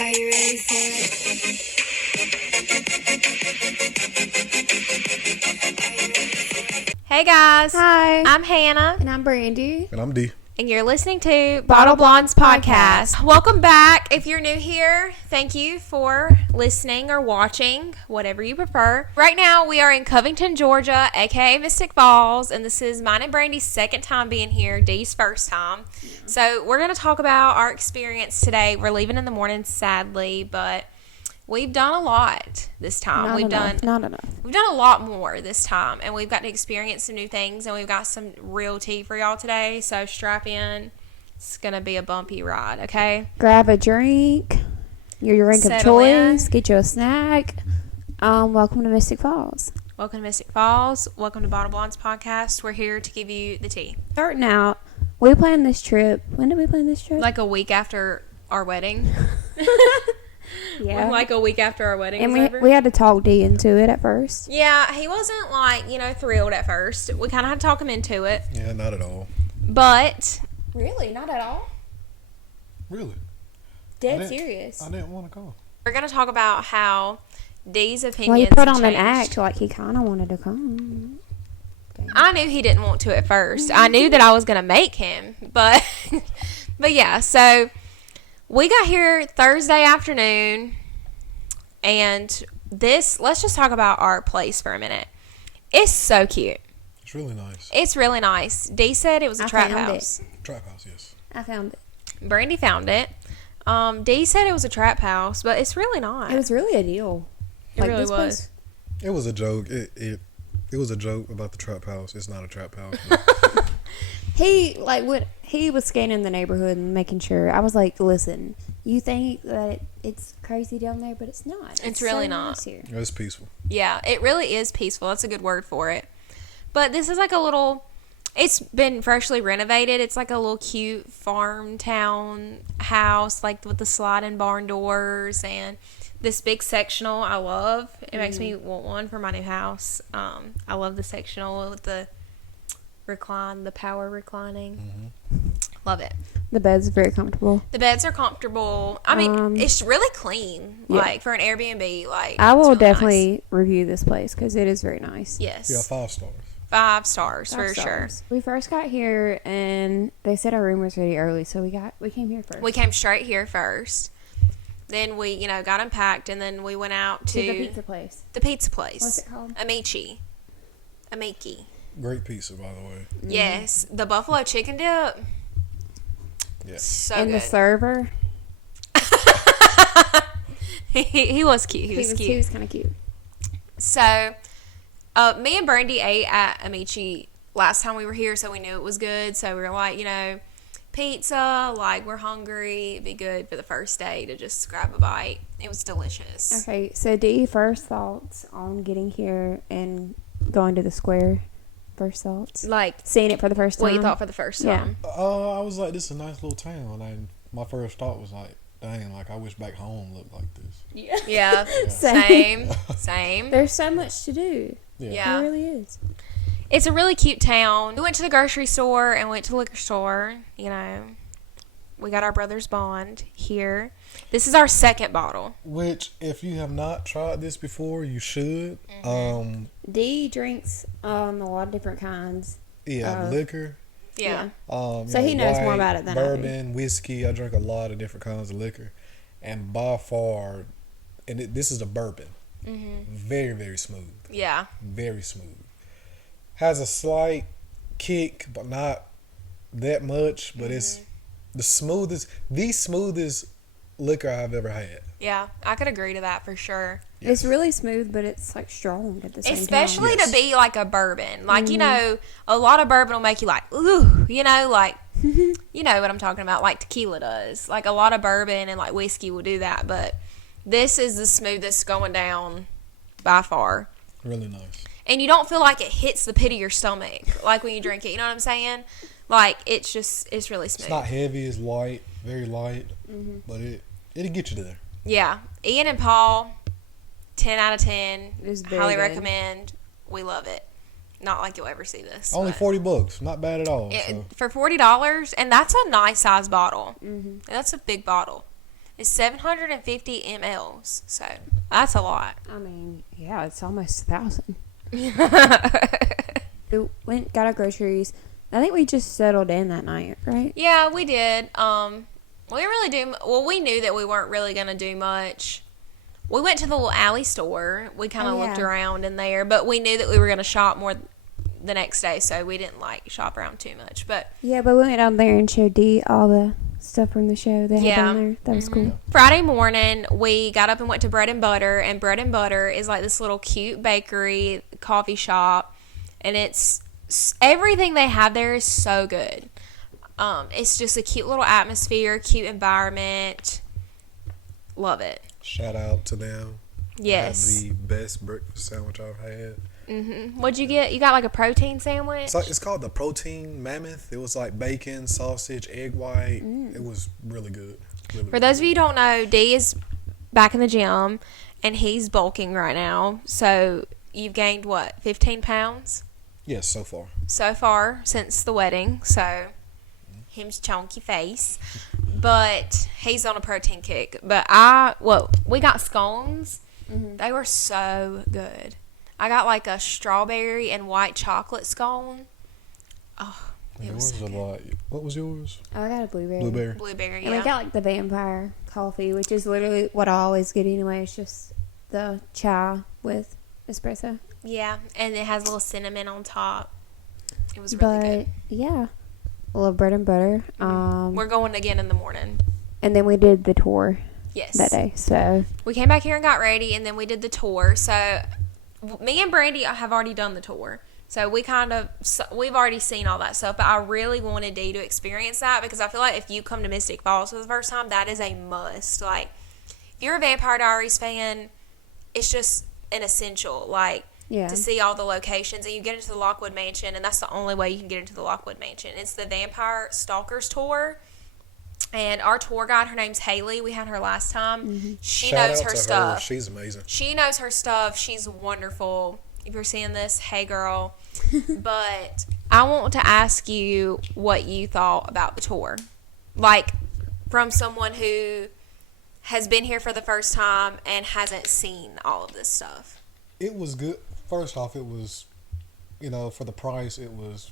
Are you ready for it? Hey guys. Hi. I'm Hannah. And I'm Brandy. And I'm D. And you're listening to Bottle Blondes Podcast. Welcome back. If you're new here, thank you for listening or watching, whatever you prefer. Right now, we are in Covington, Georgia, aka Mystic Falls, and this is mine and Brandy's second time being here, Dee's first time. Yeah. So we're going to talk about our experience today. We're leaving in the morning, sadly, but we've done a lot this time. Not enough. We've done a lot more this time, and we've got to experience some new things, and we've got some real tea for y'all today, so strap in. It's going to be a bumpy ride, okay? Grab a drink, your drink of choice, get you a snack. Welcome to Mystic Falls. Welcome to Mystic Falls. Welcome to Bottle Blondes Podcast. We're here to give you the tea. Starting out, we planned this trip. When did we plan this trip? Like a week after our wedding. Yeah. Like a week after our wedding and was over. we had to talk D into it at first. Yeah, he wasn't thrilled at first. We kind of had to talk him into it. Yeah, not at all. But Really? Not at all? Really? Dead serious. I didn't want to go. we're going to talk about how Dee's opinions Well, he put on changed. an act like he kind of wanted to come. I knew he didn't want to at first. I knew that I was going to make him. But yeah, so we got here Thursday afternoon, and let's just talk about our place for a minute. It's so cute. It's really nice. It's really nice. Dee said it was a trap house. Trap house, yes. I found it. Brandy found it. Dee said it was a trap house, but it's really not. It was really a deal. It really was. It was a joke. It was a joke about the trap house. It's not a trap house. He was scanning the neighborhood and making sure. I was like, listen, you think that it's crazy down there, but it's not. It's really so not. Nice here. It's peaceful. Yeah, it really is peaceful. That's a good word for it. But this is like a little, it's been freshly renovated. It's like a little cute farm town house, like with the sliding barn doors and this big sectional I love. It makes me want one for my new house. I love the sectional with the power reclining. Love it. The bed's very comfortable. The beds are comfortable. I mean, it's really clean. Yeah. Like for an Airbnb, I will really definitely nice. Review this place because it is very nice. Yes. Yeah, 5 stars. 5 stars for sure. We first got here and they said our room was ready early, so we came here first. We came straight here first. Then we, got unpacked, and then we went out to the pizza place. The pizza place. What's it called? Amiki. Great pizza, by the way. Yes, the buffalo chicken dip. Yeah. So and good. the server. he was cute. He was cute. He was kind of cute. So, me and Brandy ate at Amici last time we were here, so we knew it was good. So we were like, pizza, like we're hungry. It'd be good for the first day to just grab a bite. It was delicious. Okay, so D, first thoughts on getting here and going to the square. First thoughts, Like seeing it for the first time. what you thought for the first time? I was like, this is a nice little town. And my first thought was like, dang, like I wish back home looked like this. Yeah. Same. There's so much to do. Yeah. It really is. It's a really cute town. We went to the grocery store and went to the liquor store. We got our brother's bond here. This is our second bottle. Which, if you have not tried this before, you should. D drinks a lot of different kinds. Liquor. Yeah. So he knows more about it than I do. bourbon, whiskey. I drink a lot of different kinds of liquor, and by far, this is a bourbon. Very, very smooth. Yeah. Very smooth. Has a slight kick, but not that much. But it's the smoothest liquor I've ever had. Yeah. I could agree to that for sure. Yes. It's really smooth, but it's like strong at the same time. Especially to be like a bourbon. Like, a lot of bourbon will make you like, ooh, like, you know what I'm talking about, like tequila does. Like a lot of bourbon and like whiskey will do that, but this is the smoothest going down by far. Really nice. And you don't feel like it hits the pit of your stomach, like when you drink it. You know what I'm saying? Like, it's really smooth. It's not heavy. It's light. Very light. But it'll get you there. Yeah. Ian and Paul, 10 out of 10. It's very Highly good. recommend. We love it. Not like you'll ever see this. Only but $40. Not bad at all. it, So. for $40, and that's a nice size bottle. That's a big bottle. is 750 mLs. So that's a lot. I mean, yeah, it's almost 1,000. We got our groceries. I think we just settled in that night, right? Yeah, we did. We didn't really do. Well, we knew that we weren't really gonna do much. We went to the little alley store. We kind of looked around in there, but we knew that we were gonna shop more the next day, so we didn't shop around too much. But yeah, but we went down there and showed Dee all the stuff from the show they had down there. That was cool. Friday morning, we got up and went to Bread and Butter, and Bread and Butter is like this little cute bakery, coffee shop, and it's everything they have there is so good. It's just a cute little atmosphere, cute environment. Love it. Shout out to them. Yes. Had the best breakfast sandwich I've had. What'd you get? You got like a protein sandwich? It's called the Protein Mammoth. It was like bacon, sausage, egg white. It was really good. For those of you who don't know, D is back in the gym, and he's bulking right now. So you've gained, what, 15 pounds? Yes, so far. So far since the wedding. So him's chunky face. But he's on a protein kick. But we got scones. They were so good. I got like a strawberry and white chocolate scone. Oh, it was so good. What was yours? Oh, I got a blueberry. Blueberry, And yeah. we got like the vampire coffee, which is literally what I always get anyway. It's just the chai with espresso. Yeah, and it has a little cinnamon on top. It was really good. Yeah, I love Bread and Butter. We're going again in the morning. And then we did the tour Yes. that day. So We came back here and got ready, and then we did the tour. So me and Brandy have already done the tour. So we've already seen all that stuff, but I really wanted Dee to experience that because I feel like if you come to Mystic Falls for the first time, that is a must. Like, if you're a Vampire Diaries fan, it's just an essential, to see all the locations. And you get into the Lockwood Mansion, and that's the only way you can get into the Lockwood Mansion. It's the Vampire Stalkers Tour. And our tour guide, her name's Haley. We had her last time. She knows her stuff. She's amazing. She knows her stuff. She's wonderful. If you're seeing this, hey girl. But I want to ask you what you thought about the tour. Like, from someone who has been here for the first time and hasn't seen all of this stuff. It was good. First off, it was, for the price, it was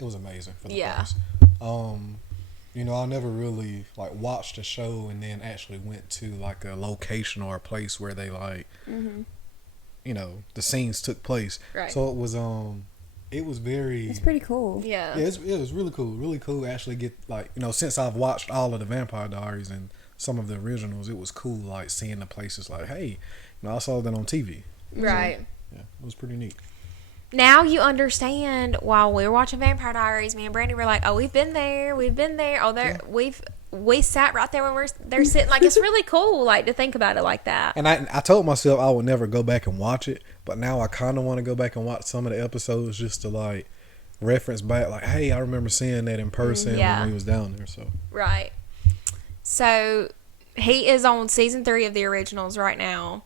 amazing for the price. I never really watched a show and then actually went to a location or a place where they the scenes took place. Right. So it was very. it's pretty cool. Yeah. Yeah, it was really cool. Really cool to actually get since I've watched all of the Vampire Diaries and some of the originals, it was cool seeing the places hey, I saw that on TV. Right. Yeah, it was pretty neat. Now you understand while we were watching Vampire Diaries, me and Brandy were like, oh, we've been there. Oh, there, yeah. We sat right there when they're sitting. It's really cool, to think about it like that. And I told myself I would never go back and watch it, but now I kind of want to go back and watch some of the episodes just to reference back, hey, I remember seeing that in person when we was down there. So right. So he is on season 3 of the originals right now.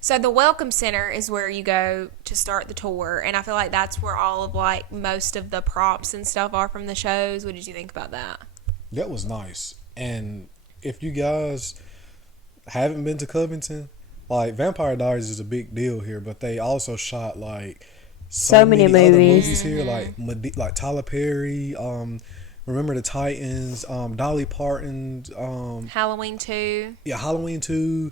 So the Welcome Center is where you go to start the tour, and I feel like that's where all of most of the props and stuff are from the shows. What did you think about that? That was nice. And if you guys haven't been to Covington, Vampire Diaries is a big deal here, but they also shot so many movies. other movies here, like Tyler Perry, Remember the Titans, Dolly Parton, Halloween 2. Yeah, Halloween 2.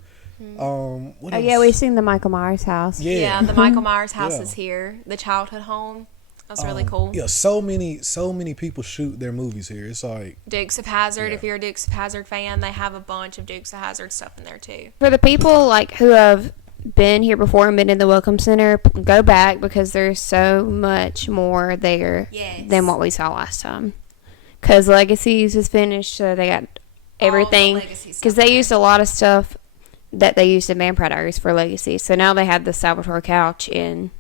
What else? Yeah, we've seen the Michael Myers house. Yeah, the Michael Myers house is here. The childhood home. That's really cool. Yeah, so many people shoot their movies here. It's Dukes of Hazzard. If you're a Dukes of Hazzard fan, they have a bunch of Dukes of Hazzard stuff in there too. For the people who have been here before and been in the Welcome Center, go back because there's so much more there than what we saw last time. Because Legacies is finished, so they got everything. Because they used a lot of stuff that they used in Vampire Diaries for Legacy. So now they have the Salvatore couch in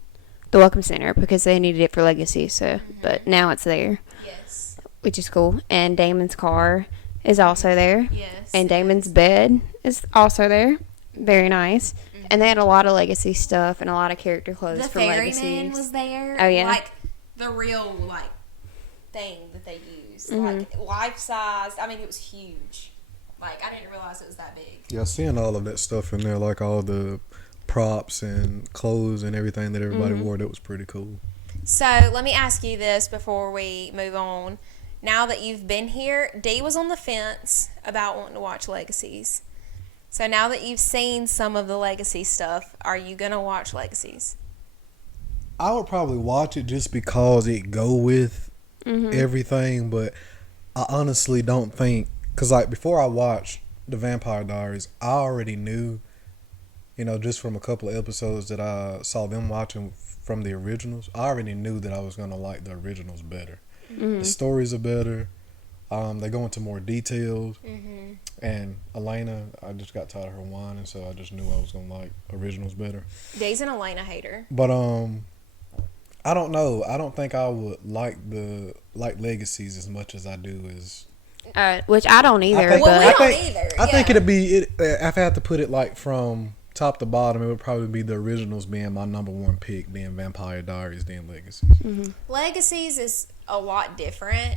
the Welcome Center because they needed it for Legacy. So, but now it's there. Yes. Which is cool. And Damon's car is also there. Yes. And Damon's bed is also there. Very nice. And they had a lot of Legacy stuff and a lot of character clothes from Legacy. The Ferryman was there. Oh, yeah. The real, thing that they used. Life-size. I mean, it was huge. Like, I didn't realize it was that big. Yeah, seeing all of that stuff in there, like all the props and clothes and everything that everybody wore, that was pretty cool. So, let me ask you this before we move on. Now that you've been here, Dee was on the fence about wanting to watch Legacies. So, now that you've seen some of the Legacy stuff, are you going to watch Legacies? I would probably watch it just because it go with everything, but I honestly don't think, because like before I watched The Vampire Diaries, I already knew, you know, just from a couple of episodes that I saw them watching from the originals, I already knew that I was going to like the originals better. The stories are better. They go into more details. And Elena, I just got tired of her whining, so I just knew I was going to like originals better. Dee's an Elena hater. But I don't know. I don't think I would like Legacies as much as I do as. Which I don't either. Well, we but don't either. I think it'd be. If I had to put it like from top to bottom, it would probably be the originals being my number one pick, then Vampire Diaries, then Legacies. Legacies is a lot different.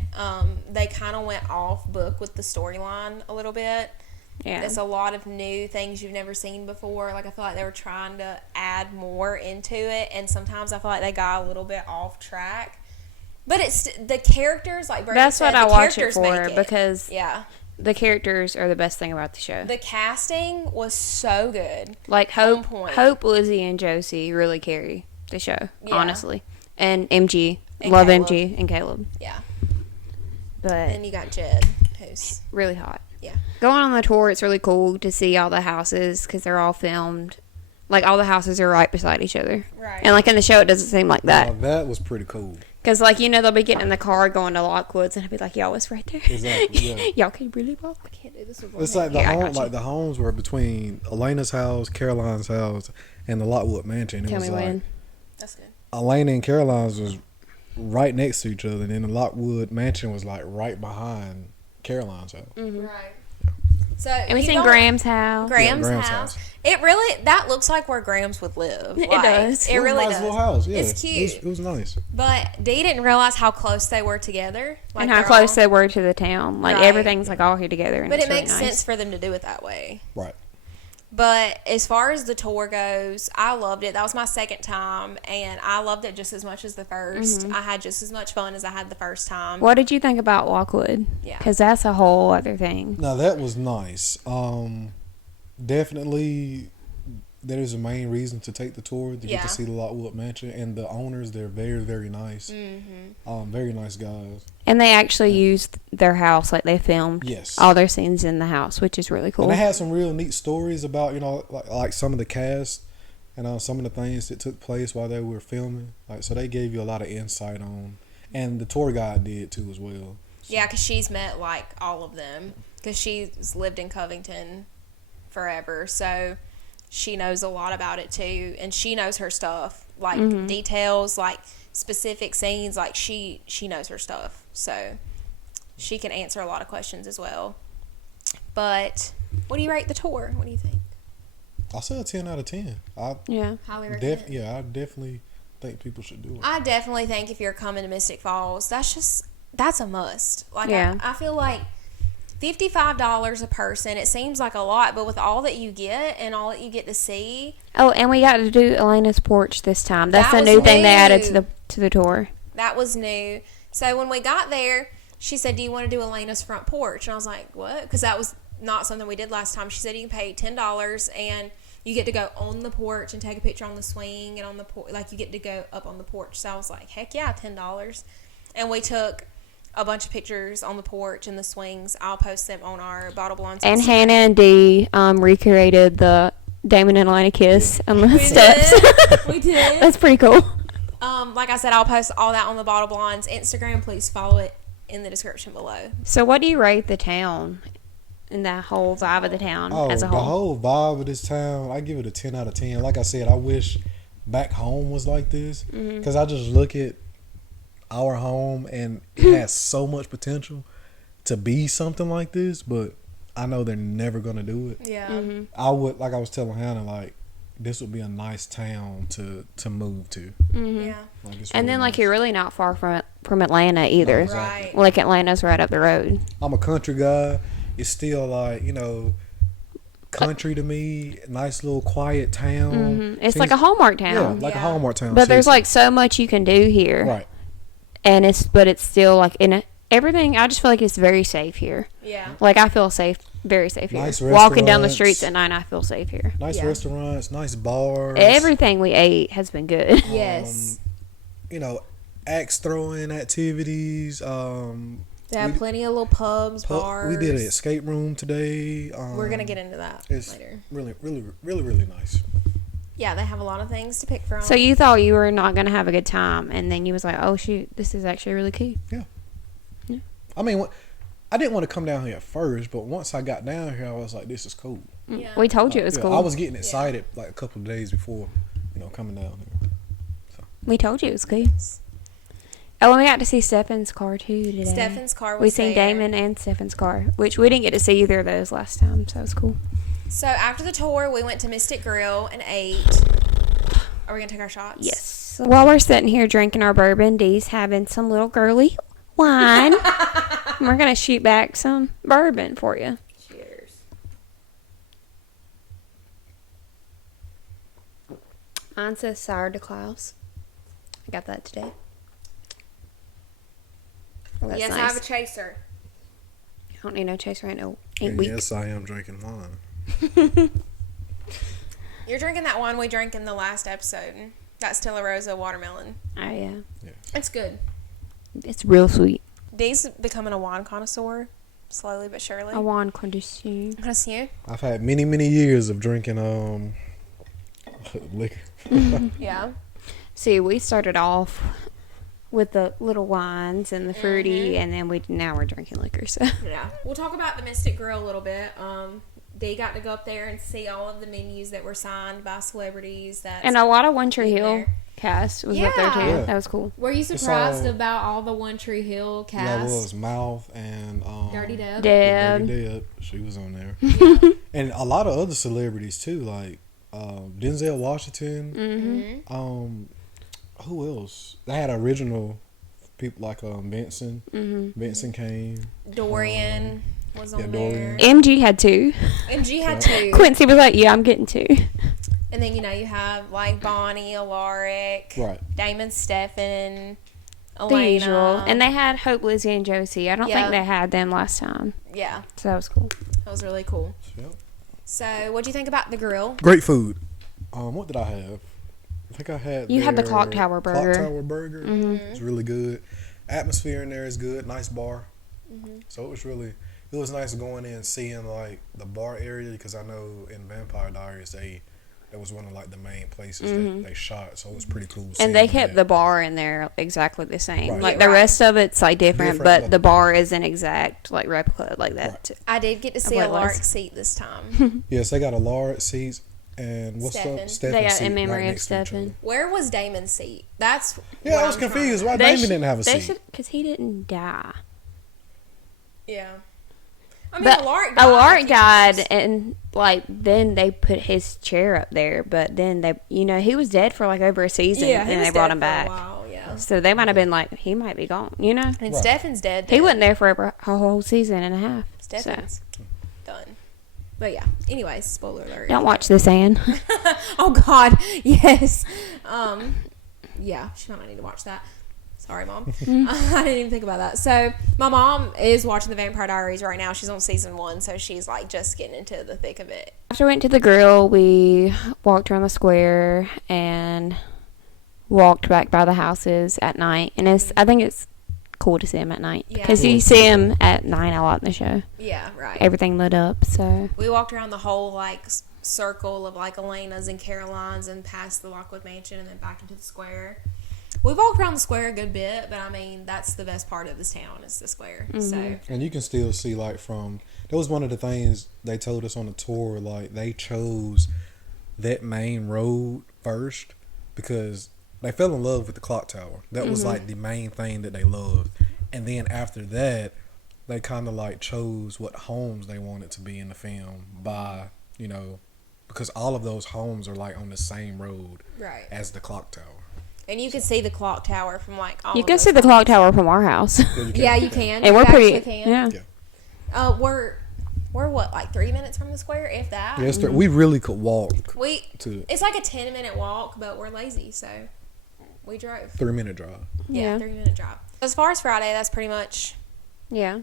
They kind of went off book with the storyline a little bit. Yeah. It's a lot of new things you've never seen before. Like, I feel like they were trying to add more into it, and sometimes I feel like they got a little bit off track. But it's the characters, like Brady that's said, what I the watch it characters for, make it. because Yeah. the characters are the best thing about the show. The casting was so good. Like On point. Hope, Lizzie, and Josie really carry the show, Yeah. honestly. And MG, And love Caleb. MG and Caleb, Yeah. but And you got Jed, who's, really hot. yeah. Going on the tour, it's really cool to see all the houses because they're all filmed. Like, all the houses are right beside each other. Right. And, like, in the show, it doesn't seem like that. Now, that was pretty cool. Because, like, you know, they'll be getting in the car going to Lockwoods, and I'll be like, y'all, it's right there. Exactly. Yeah. Y'all can really walk. I can't do this with one It's hand. like Yeah, I got you. the homes were between Elena's house, Caroline's house, and the Lockwood Mansion. It Tell was me like when. That's good. Elena and Caroline's was right next to each other, and then the Lockwood Mansion was like right behind Caroline's house. Right. So, And we you seen don't- Graham's house. Graham's Graham's house. house. It really, that looks like where Grams would live. It Like, does. It really was a nice does. little house. Yeah, It's cute. It was nice. But Dee didn't realize how close they were together. Like, And how they're close all- they were to the town. Like, Right. everything's, like, all here together. And But it's it really makes nice. sense for them to do it that way. Right. But as far as the tour goes, I loved it. That was my second time, and I loved it just as much as the 1st. I had just as much fun as I had the first time. What did you think about Lockwood? Yeah. Because that's a whole other thing. Now that was nice. Definitely, that is the main reason to take the tour to get Yeah. to see the Lockwood Mansion, and the owners. They're very, very nice. Very nice guys. And they actually used their house. Like, they filmed Yes. all their scenes in the house, which is really cool. And they had some real neat stories about, you know, like some of the cast and some of the things that took place while they were filming. Like, so they gave you a lot of insight on, and the tour guide did too as well. Yeah, because she's met, like, all of them. Because she's lived in Covington forever. So she knows a lot about it, too. And she knows her stuff. Like, details, like, specific scenes. Like, she knows her stuff. So she can answer a lot of questions as well. But what do you rate the tour? What do you think? I said a 10 out of 10. Yeah. Highly recommend. I definitely think people should do it. I definitely think if you're coming to Mystic Falls, that's a must. Like, Yeah. I feel like $55 a person, it seems like a lot, but with all that you get and all that you get to see, Oh, and we got to do Elena's porch this time. That's That a was new thing they added new. to the tour. that was new. So when we got there, she said, "Do you want to do Elena's front porch?" And I was like, "What?" Because that was not something we did last time. She said you can pay $10 and you get to go on the porch and take a picture on the swing and on the porch. Like, you get to go up on the porch. So I was like, heck yeah, $10. And we took a bunch of pictures on the porch and the swings. I'll post them on our Bottle Blondes. And Instagram. Hannah and Dee recreated the Damon and Elena kiss on the steps. We did. That's pretty cool. Like I said, I'll post all that on the Bottle Blondes Instagram. Please follow it in the description below. So what do you rate the town and that whole vibe of the town as a The whole? whole vibe of this town, I give it a 10 out of 10. Like I said, I wish back home was like this. Because I just look at our home and it has so much potential to be something like this, but I know they're never going to do it. Yeah. I would, like I was telling Hannah, like, this would be a nice town to move to. Yeah. Like, it's And really then, like, nice. you're really not far from Atlanta either. No, exactly. Right. Like, Atlanta's right up the road. I'm a country guy, it's still like, country to me. Nice little quiet town. It's like a Hallmark town. Yeah, like a Hallmark town. But there's like so much you can do here. Right. And it's still like everything. I just feel like it's very safe here. Yeah. Like I feel safe, very safe here. Nice Walking down the restaurants. streets at night, I feel safe here. Nice restaurants, nice bars. Everything we ate has been good. Yes. Axe throwing activities. They have plenty of little pubs, bars. We did an escape room today. We're gonna get into that later. Really, really, really, really nice. Yeah, they have a lot of things to pick from. So you thought you were not going to have a good time, and then you was like, oh, shoot, this is actually really cool. Yeah. I mean, I didn't want to come down here at first, but once I got down here, I was like, this is cool. Yeah. We told you it was cool. I was getting excited like a couple of days before, coming down here. So. We told you it was cool. Oh, and we got to see Stefan's car, too, today. Stefan's car was We seen there. Damon and Stefan's car, which we didn't get to see either of those last time, so it was cool. So after the tour, we went to Mystic Grill and ate. Are we going to take our shots? Yes. While we're sitting here drinking our bourbon, Dee's having some little girly wine. And we're going to shoot back some bourbon for you. Cheers. Mine says Sour de Klaus. I got that today. Oh, that's yes, nice. I have a chaser. I don't need no chaser right now. 8 And weeks. yes, I am drinking wine. You're drinking that wine we drank in the last episode. That Stella Rosa watermelon. Oh, yeah. It's good. It's real sweet. Dee's becoming a wine connoisseur, slowly but surely. A wine connoisseur. Connoisseur? I've had many, many years of drinking liquor. Yeah. See, we started off with the little wines and the fruity, and then now we're drinking liquor. So Yeah. We'll talk about the Mystic Grill a little bit. Dee got to go up there and see all of the menus that were signed by celebrities. And a lot of One Tree Hill there. cast was up there too. Yeah. That was cool. Were you surprised all- about all the One Tree Hill cast? Yeah, I was. Mouth and Dirty Deb. Deb. Dirty Deb. She was on there. And a lot of other celebrities too, like Denzel Washington. Mm-hmm. Who else? They had original people like Benson. Mm-hmm. Benson came. Dorian was on Dorian. there. MG had 2. And G had 2. Quincy was like, "Yeah, I'm getting 2." And then, you have like Bonnie, Alaric, Right. Damon, Stefan, The Elena. usual. And they had Hope, Lizzie, and Josie. I don't Yeah. think they had them last time. Yeah, So that was cool. that was really cool. Yep. So, what'd you think about the grill? Great food. What did I have? I think I had. You had the their Clock Tower burger. Clock Tower burger. It's really good. Atmosphere in there is good. Nice bar. So it was nice going in and seeing like the bar area, because I know in Vampire Diaries that was one of like the main places that they shot. So it was pretty cool. And they seeing kept that. the bar in there exactly the same. Right. Like the Right. rest of it's like different, Different, but but- the bar is an exact like replica like that. Right. I did get to see what a it was. Alaric seat this time. Yes, they got a large seats and what's Stephen. up? Stephen's They got seat in memory right of next to each Stephen. other. Where was Damon's seat? That's Yeah, what I was I'm trying confused. to- Why Damon didn't have a They seat? should, because he didn't die. Yeah. I mean, But Alaric Alaric died, a few times. and like then they put his chair up there. But then they, he was dead for like over a season, Yeah, he and was they brought dead him for a back. while, yeah. So they might have been like, he might be gone. And Right. Stefan's dead. He wasn't there for a whole season and a half. Stefan's done. But yeah. Anyways, spoiler alert. Don't watch this, Anne. Oh God, yes. Yeah, she might not need to watch that. Sorry, Mom. I didn't even think about that. So my mom is watching the Vampire Diaries right now. She's on season 1, so she's like just getting into the thick of it. After we went to the grill, we walked around the square and walked back by the houses at night. And I think it's cool to see them at night, Yeah. because you see them at night a lot in the show. Yeah, right. Everything lit up. So We walked around the whole like circle of like Elena's and Caroline's and past the Lockwood Mansion and then back into the square. We've walked around the square a good bit, but I mean that's the best part of this town is the square. So And you can still see like that was one of the things they told us on the tour, like they chose that main road first because they fell in love with the clock tower. That was like the main thing that they loved. And then after that, they kind of like chose what homes they wanted to be in the film by, because all of those homes are like on the same road right. as the clock tower. And you can see the clock tower from like all you of can those see the homes. clock tower from our house. Yeah, you can. And we're You pretty, actually can. yeah. We're we're like 3 minutes from the square, if that. Yes, we really could walk. It's like a 10-minute walk, but we're lazy, so we drove. 3-minute drive. Yeah, 3-minute drive. As far as Friday, that's pretty much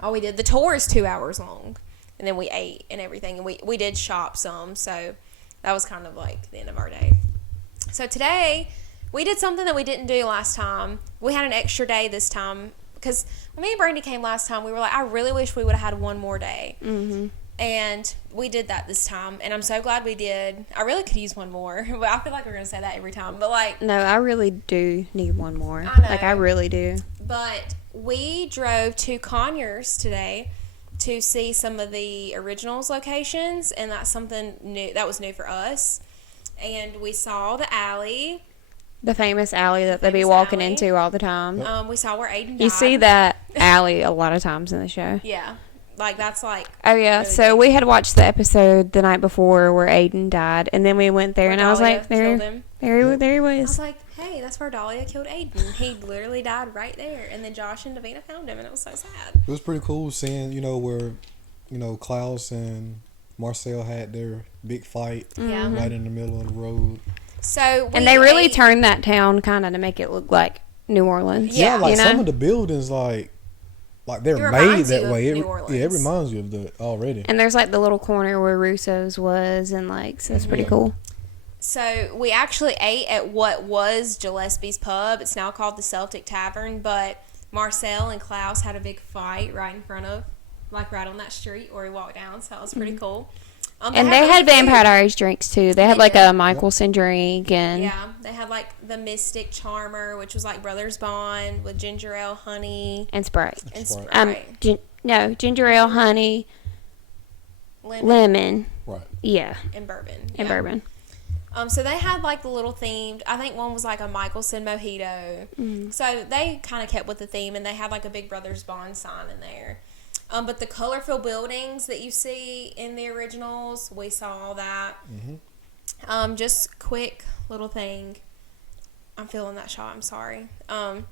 all we did. The tour is 2 hours long, and then we ate and everything, and we did shop some, so that was kind of like the end of our day. So today, we did something that we didn't do last time. We had an extra day this time, because when me and Brandy came last time, we were like, I really wish we would have had one more day. Mm-hmm. And we did that this time, and I'm so glad we did. I really could use one more, but I feel like we're going to say that every time. But like, no, I really do need one more. I know. Like, I really do. But we drove to Conyers today to see some of the originals locations, and that's something new. That was new for us. And we saw the alley. The famous alley that they be walking into all the time. We saw where Aiden died. You see that alley a lot of times in the show. Yeah. Like, that's like... Oh, yeah. Really so big. we had watched the episode the night before where Aiden died, and then we went there, Where and I was Dahlia like, there he I was was. like, hey, that's where Dahlia killed Aiden. He literally died right there. And then Josh and Davina found him, and it was so sad. It was pretty cool seeing, where, Klaus and Marcel had their big fight right in the middle of the road. So and they really turned that town kind of to make it look like New Orleans. Yeah, like some of the buildings, like they're made that way. It reminds you of that already. And there's like the little corner where Russo's was, and like, so it's pretty cool. So we actually ate at what was Gillespie's Pub. It's now called the Celtic Tavern, but Marcel and Klaus had a big fight right in front of, like right on that street where we walked down, so that was pretty cool. And they had Vampire Diaries drinks too. They had like a Michelson drink, and they had like the Mystic Charmer, which was like Brothers Bond with ginger ale, honey, and Sprite. No, ginger ale, honey, lemon. Right. Yeah. And bourbon. And bourbon. So they had like the little themed. I think one was like a Michelson mojito. Mm. So they kind of kept with the theme, and they had like a Big Brothers Bond sign in there. But the colorful buildings that you see in the originals, we saw all that. Mm-hmm. Just quick little thing. I'm feeling that shot. I'm sorry. I'm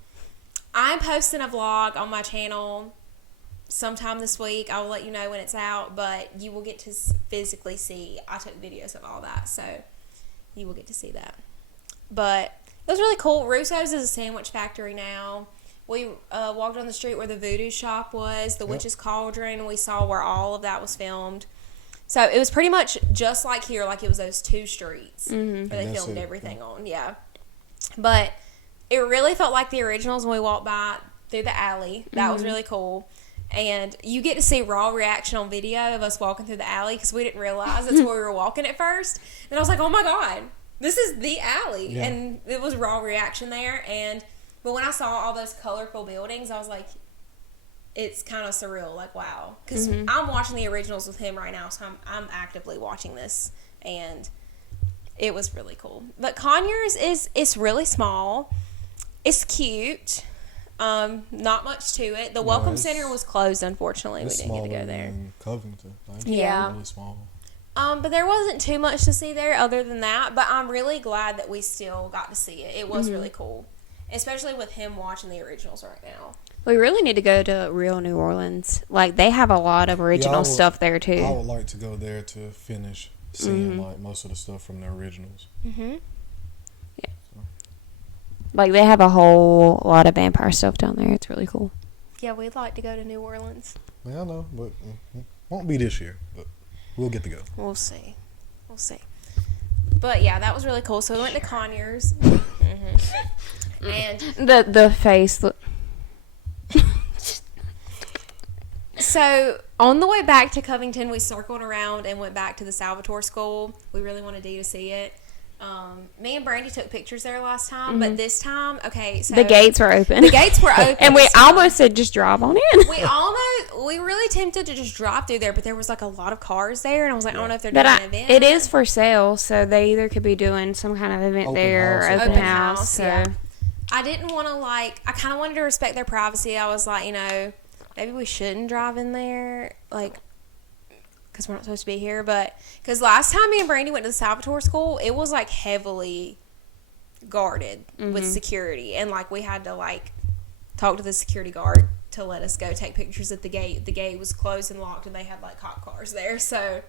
posting a vlog on my channel sometime this week. I will let you know when it's out, but you will get to physically see. I took videos of all that, so you will get to see that. But it was really cool. Russo's is a sandwich factory now. We walked on the street where the voodoo shop was, the Witch's Cauldron, and we saw where all of that was filmed. So it was pretty much just like here, like it was those two streets where they filmed everything on. Yeah. But it really felt like the originals when we walked by through the alley. That was really cool. And you get to see raw reaction on video of us walking through the alley because we didn't realize that's where we were walking at first. And I was like, oh my God, this is the alley. Yeah. And it was raw reaction there. But when I saw all those colorful buildings, I was like, it's kind of surreal. Like, wow. Because I'm watching the originals with him right now, so I'm actively watching this. And it was really cool. But Conyers it's really small. It's cute. Not much to it. The Welcome Center was closed, unfortunately. We didn't get to go there. Covington. Yeah. Really small. But there wasn't too much to see there other than that. But I'm really glad that we still got to see it. It was really cool. Especially with him watching the originals right now. We really need to go to real New Orleans. Like, they have a lot of original stuff there, too. I would like to go there to finish seeing, like, most of the stuff from the originals. Mm-hmm. Yeah. So. Like, they have a whole lot of vampire stuff down there. It's really cool. Yeah, we'd like to go to New Orleans. Yeah, I know, but won't be this year. But we'll get to go. We'll see. But, yeah, that was really cool. So, we went to Conyers. And the face. So on the way back to Covington, we circled around and went back to the Salvatore School. We really wanted Dee to see it. Me and Brandy took pictures there last time, but this time, so the gates were open. And we almost said just drive on in. We really tempted to just drive through there, but there was like a lot of cars there, and I was like, I don't know if they're doing an event. It is for sale, so they either could be doing some kind of event there or open house. So. Yeah. I didn't want to I kind of wanted to respect their privacy. I was like, maybe we shouldn't drive in there, because we're not supposed to be here. But because last time me and Brandy went to the Salvatore School, it was like heavily guarded with security, and we had to talk to the security guard to let us go take pictures at the gate. The gate was closed and locked, and they had like cop cars there. So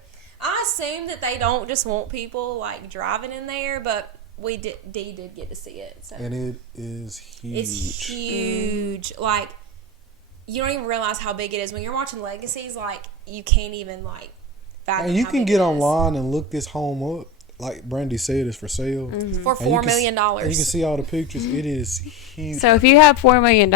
I assume that they don't just want people like driving in there, but we did get to see it. So. And it is huge. It's huge. Like, you don't even realize how big it is when you're watching Legacies. Like, you can't even like fathom. And you how can big get it is. online and look this home up. Like Brandy said, it's for sale For $4 million. And you can see all the pictures. It is huge. So if you have $4 million,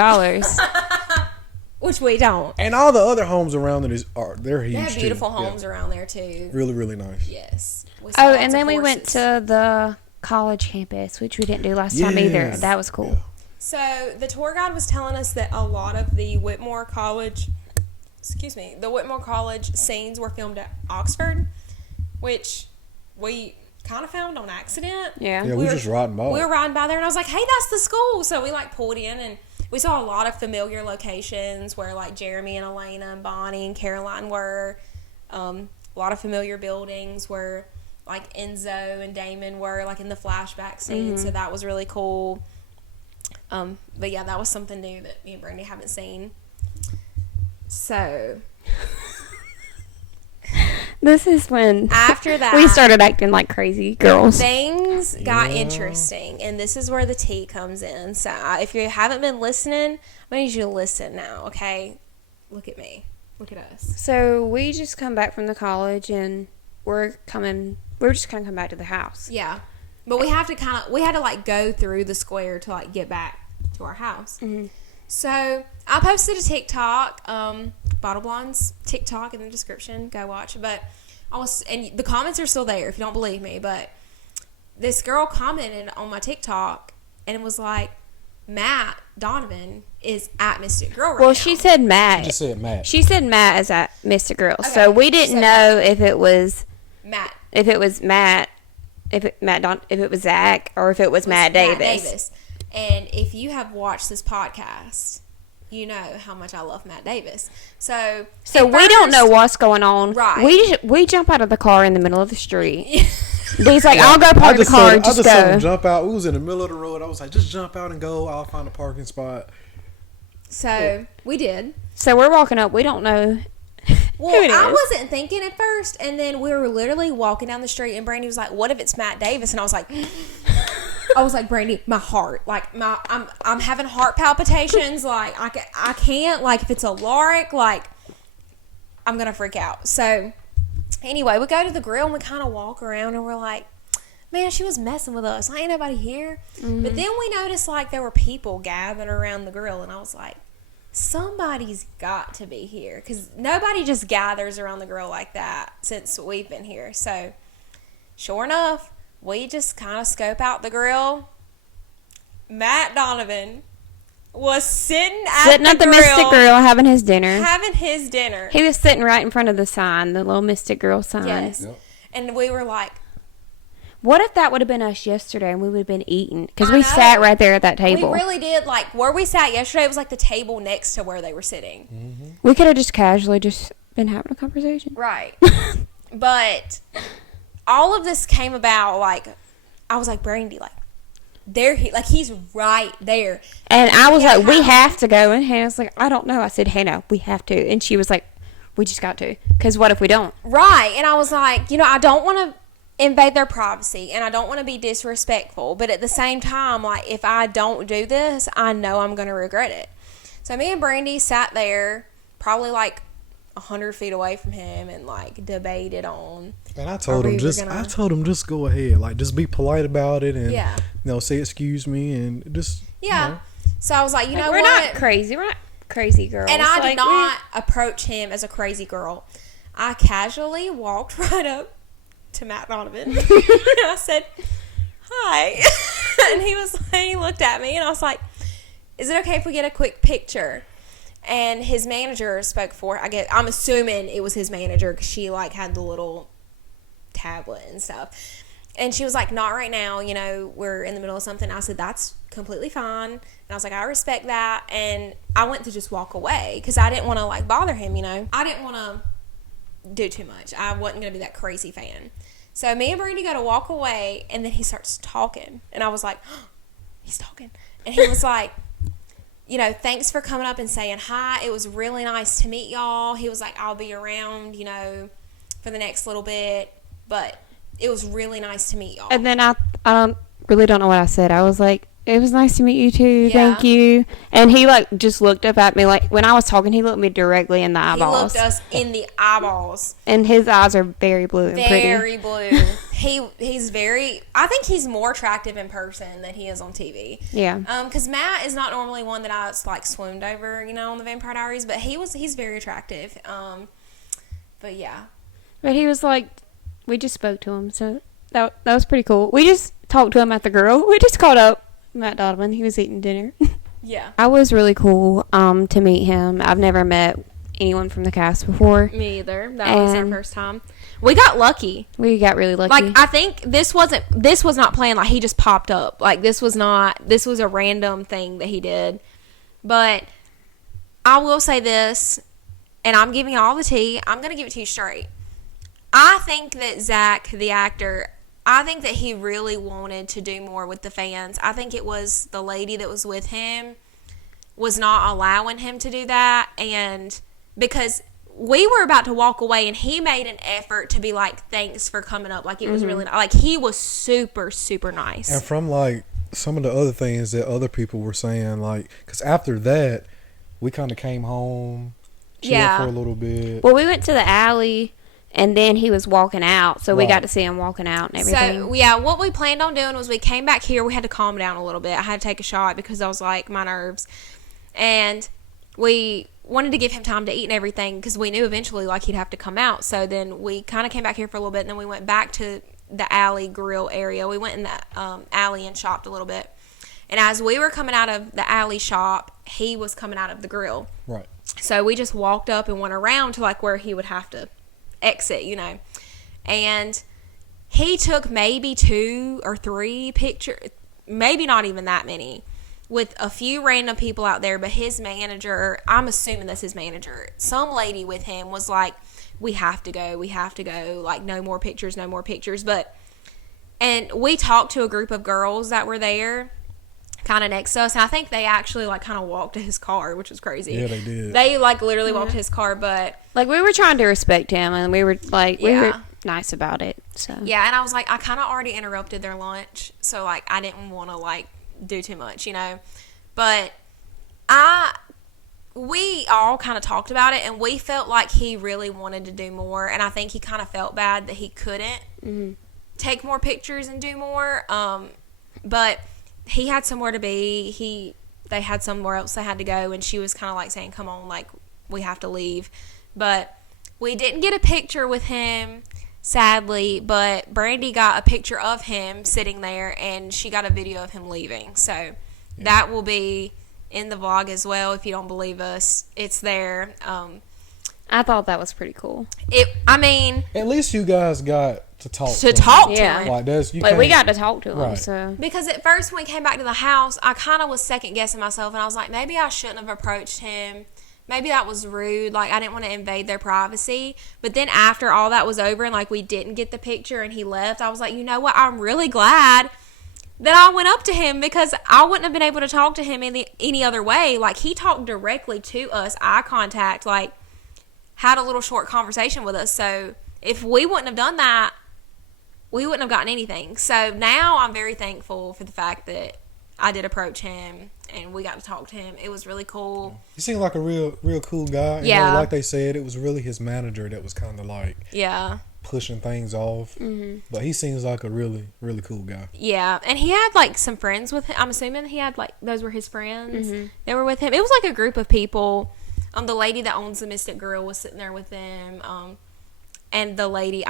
which we don't. And all the other homes around it they're huge. They have beautiful too. homes around there too. Really, really nice. Yes. We saw lots and of then we went horses. to the college campus, which we didn't do last time either. Yes. That was cool. Yeah. So the tour guide was telling us that a lot of the Whitmore College scenes were filmed at Oxford, which we kind of found on accident. Yeah. Yeah, we were just riding by. We were riding by there, and I was like, hey, that's the school. So we like pulled in, and we saw a lot of familiar locations where like Jeremy and Elena and Bonnie and Caroline were. A lot of familiar buildings where like Enzo and Damon were like in the flashback scene. So that was really cool. But yeah, that was something new that me and Brandy haven't seen. So This is when after that, we started acting like crazy girls. things got Yeah. interesting, and this is where the tea comes in. So if you haven't been listening, I need you to listen now, okay? Look at me. Look at us. So we just come back from the college, and we're just gonna come back to the house. Yeah. But we had to like go through the square to like get back to our house. Mm-hmm. So I posted a TikTok, Bottle Blonde's TikTok in the description. Go watch. But and the comments are still there if you don't believe me. But this girl commented on my TikTok and it was like, Matt Donovan is at Mystic Girl right now. Well, she said Matt. She just said Matt. She said Matt is at Mystic Girl. Okay, So we didn't so- know if it was Matt. Matt, if it was Zach, or if it was Matt Davis. And if you have watched this podcast, you know how much I love Matt Davis. So at we don't know first- what's going on. Right. We jump out of the car in the middle of the street. He's like, I'll go park the car I and just just saw him go. jump out. We was in the middle of the road. I was like, just jump out and go. I'll find a parking spot. So we did. So we're walking up. We don't know Well, who it is. I wasn't thinking at first, and then we were literally walking down the street, and Brandy was like, "What if it's Matt Davis?" And I was like, "Brandy, my heart, like I'm having heart palpitations. Like I can't. Like if it's a Roerig, like I'm gonna freak out." So anyway, we go to the grill and we kind of walk around, and we're like, "Man, she was messing with us. Ain't nobody here." Mm-hmm. But then we noticed like there were people gathered around the grill, and I was like, somebody's got to be here because nobody just gathers around the grill like that since we've been here. So sure enough, we just kind of scope out the grill. Matt Donovan was sitting at the Mystic Girl having his dinner. having his dinner. He was sitting right in front of the sign, the little Mystic Girl sign. Yes. Yep. And we were like, What if that would have been us yesterday and we would have been eating? Because I we know. sat right there at that table. we really did, like where we sat yesterday was like the table next to where they were sitting. We could have just casually just been having a conversation. Right. But all of this came about, like, I was like, Brandy, like, he's right there. And I was Yeah, like, we how- have to go. And Hannah's like, I don't know. I said, Hannah, we have to. And she was like, we just got to. Because what if we don't? Right. And I was like, I don't want to invade their privacy and I don't want to be disrespectful. But at the same time, like, if I don't do this, I know I'm going to regret it. So me and Brandy sat there probably like 100 feet away from him and like debated on. And I told him we just, were gonna- I told him just go ahead, like just be polite about it, and Yeah. say excuse me, and just Yeah. So I was like, Like, we're we're what? not crazy. We're not crazy girls. And I Like, did not approach him as a crazy girl. I casually walked right up to Matt Donovan. And I said, hi. And he looked at me and I was like, is it okay if we get a quick picture? And his manager spoke for, I'm assuming it was his manager because she like had the little tablet and stuff. And she was like, not right now, we're in the middle of something. I said, that's completely fine. And I was like, I respect that. And I went to just walk away because I didn't want to like bother him, I didn't want to do too much. I wasn't going to be that crazy fan. So me and Brandy go to walk away and then he starts talking. And I was like, oh, he's talking. And he was like, thanks for coming up and saying hi. It was really nice to meet y'all. He was like, I'll be around, for the next little bit. But it was really nice to meet y'all. And then I really don't know what I said. I was like, it was nice to meet you too. Yeah. Thank you. And he just looked up at me. When I was talking, he looked me directly in the eyeballs. He looked us in the eyeballs. And his eyes are very blue and pretty. Very blue. He's I think he's more attractive in person than he is on TV. Yeah. Because Matt is not normally one that I swooned over, on the Vampire Diaries, but he's very attractive. But yeah. But he was we just spoke to him, so that was pretty cool. We just talked to him at the grill. We just called up Matt Donovan. He was eating dinner. Yeah. I was really cool to meet him. I've never met anyone from the cast before. Me either. That was our first time. We got lucky. We got really lucky. I think this was not planned. He just popped up. This was a random thing that he did. But I will say this, and I'm giving you all the tea. I'm going to give it to you straight. I think that Zach, the actor, I think that he really wanted to do more with the fans. I think it was the lady that was with him was not allowing him to do that. And because we were about to walk away and he made an effort to be thanks for coming up. It was really he was super, super nice. And from some of the other things that other people were saying, because after that, we kind of came home, chilled for a little bit. Well, we went to the alley. And then he was walking out, so we got to see him walking out and everything. So, yeah, what we planned on doing was we came back here. We had to calm down a little bit. I had to take a shot because I was my nerves. And we wanted to give him time to eat and everything because we knew eventually, he'd have to come out. So then we kind of came back here for a little bit, and then we went back to the alley grill area. We went in the alley and shopped a little bit. And as we were coming out of the alley shop, he was coming out of the grill. Right. So we just walked up and went around to, where he would have to exit, and he took maybe 2 or 3 pictures, maybe not even that many, with a few random people out there. But his manager, I'm assuming that's his manager, some lady with him was we have to go, no more pictures. And we talked to a group of girls that were there kind of next to us, and I think they actually kind of walked to his car, which was crazy. Yeah, they did. They literally walked to his car, but we were trying to respect him, and we were we were nice about it. So yeah, and I was I kind of already interrupted their lunch, so I didn't want to do too much, but we all kind of talked about it, and we felt he really wanted to do more, and I think he kind of felt bad that he couldn't take more pictures and do more, but he had somewhere to be. They had somewhere else they had to go, and she was kind of saying, come on, we have to leave. But we didn't get a picture with him, sadly, but Brandy got a picture of him sitting there, and she got a video of him leaving. So that will be in the vlog as well. If you don't believe us, it's there. I thought that was pretty cool. At least you guys got to talk to him. We got to talk to him. Right. So because at first when we came back to the house, I kind of was second guessing myself, and I was maybe I shouldn't have approached him. Maybe that was rude. I didn't want to invade their privacy. But then after all that was over and we didn't get the picture and he left, I was you know what? I'm really glad that I went up to him, because I wouldn't have been able to talk to him any other way. He talked directly to us, eye contact, had a little short conversation with us. So if we wouldn't have done that, we wouldn't have gotten anything. So now I'm very thankful for the fact that I did approach him and we got to talk to him. It was really cool. He seemed like a real cool guy. Yeah. Like they said, it was really his manager that was kind of pushing things off. Mm-hmm. But he seems like a really, really cool guy. Yeah. And he had some friends with him. I'm assuming he had those were his friends. Mm-hmm. That were with him. It was a group of people. The lady that owns the Mystic Grill was sitting there with them. And the lady,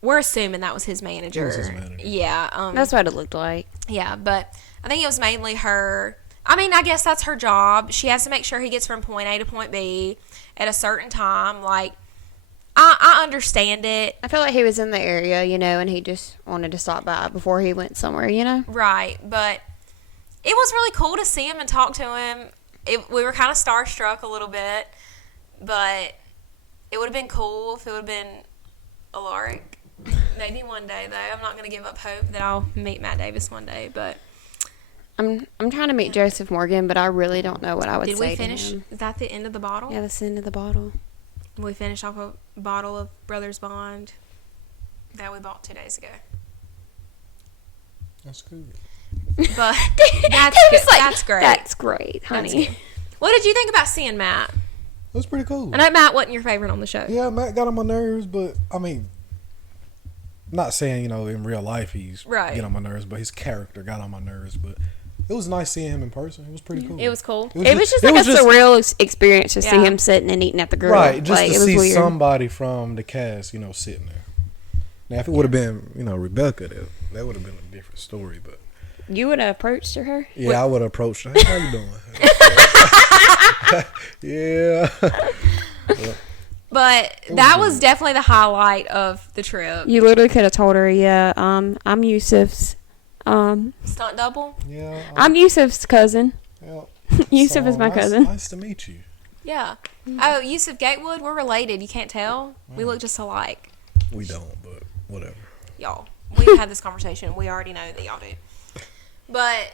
we're assuming that was his manager. It was his manager. Yeah. That's what it looked like. Yeah, but I think it was mainly her. I guess that's her job. She has to make sure he gets from point A to point B at a certain time. I understand it. I feel like he was in the area, and he just wanted to stop by before he went somewhere, Right, but it was really cool to see him and talk to him. We were kind of starstruck a little bit, but it would have been cool if it would have been Roerig. Maybe one day, though. I'm not going to give up hope that I'll meet Matt Davis one day, but I'm trying to meet Joseph Morgan, but I really don't know what I would Did say we finish? to him. Is that the end of the bottle? Yeah, that's the end of the bottle. We finished off a bottle of Brothers Bond that we bought 2 days ago. That's good. But that's He good. was like, That's great. That's great, That's honey. good. What did you think about seeing Matt? It was pretty cool. I know Matt wasn't your favorite on the show. Yeah, Matt got on my nerves, but I mean, not saying in real life he's Right. get on my nerves, but his character got on my nerves. But it was nice seeing him in person. It was pretty cool. It was cool. It was just like a surreal experience to see Yeah. him sitting and eating at the grill. Right, just like, to it was see weird. somebody from the cast, sitting there. Now, if it would have been, Rebecca, that would have been a different story. But You would have approached her? yeah, I would have approached her. Hey, how you doing? Yeah. But that was definitely the highlight of the trip. You literally could have told her, yeah, I'm Yusuf's. Stunt double? Yeah. I'm Yusuf's cousin. Yeah. Yusuf is my cousin. Nice to meet you. Yeah. Oh, Yusuf Gatewood, we're related. You can't tell? We look just alike. We don't, but whatever. Y'all. We've had this conversation. We already know that y'all do. But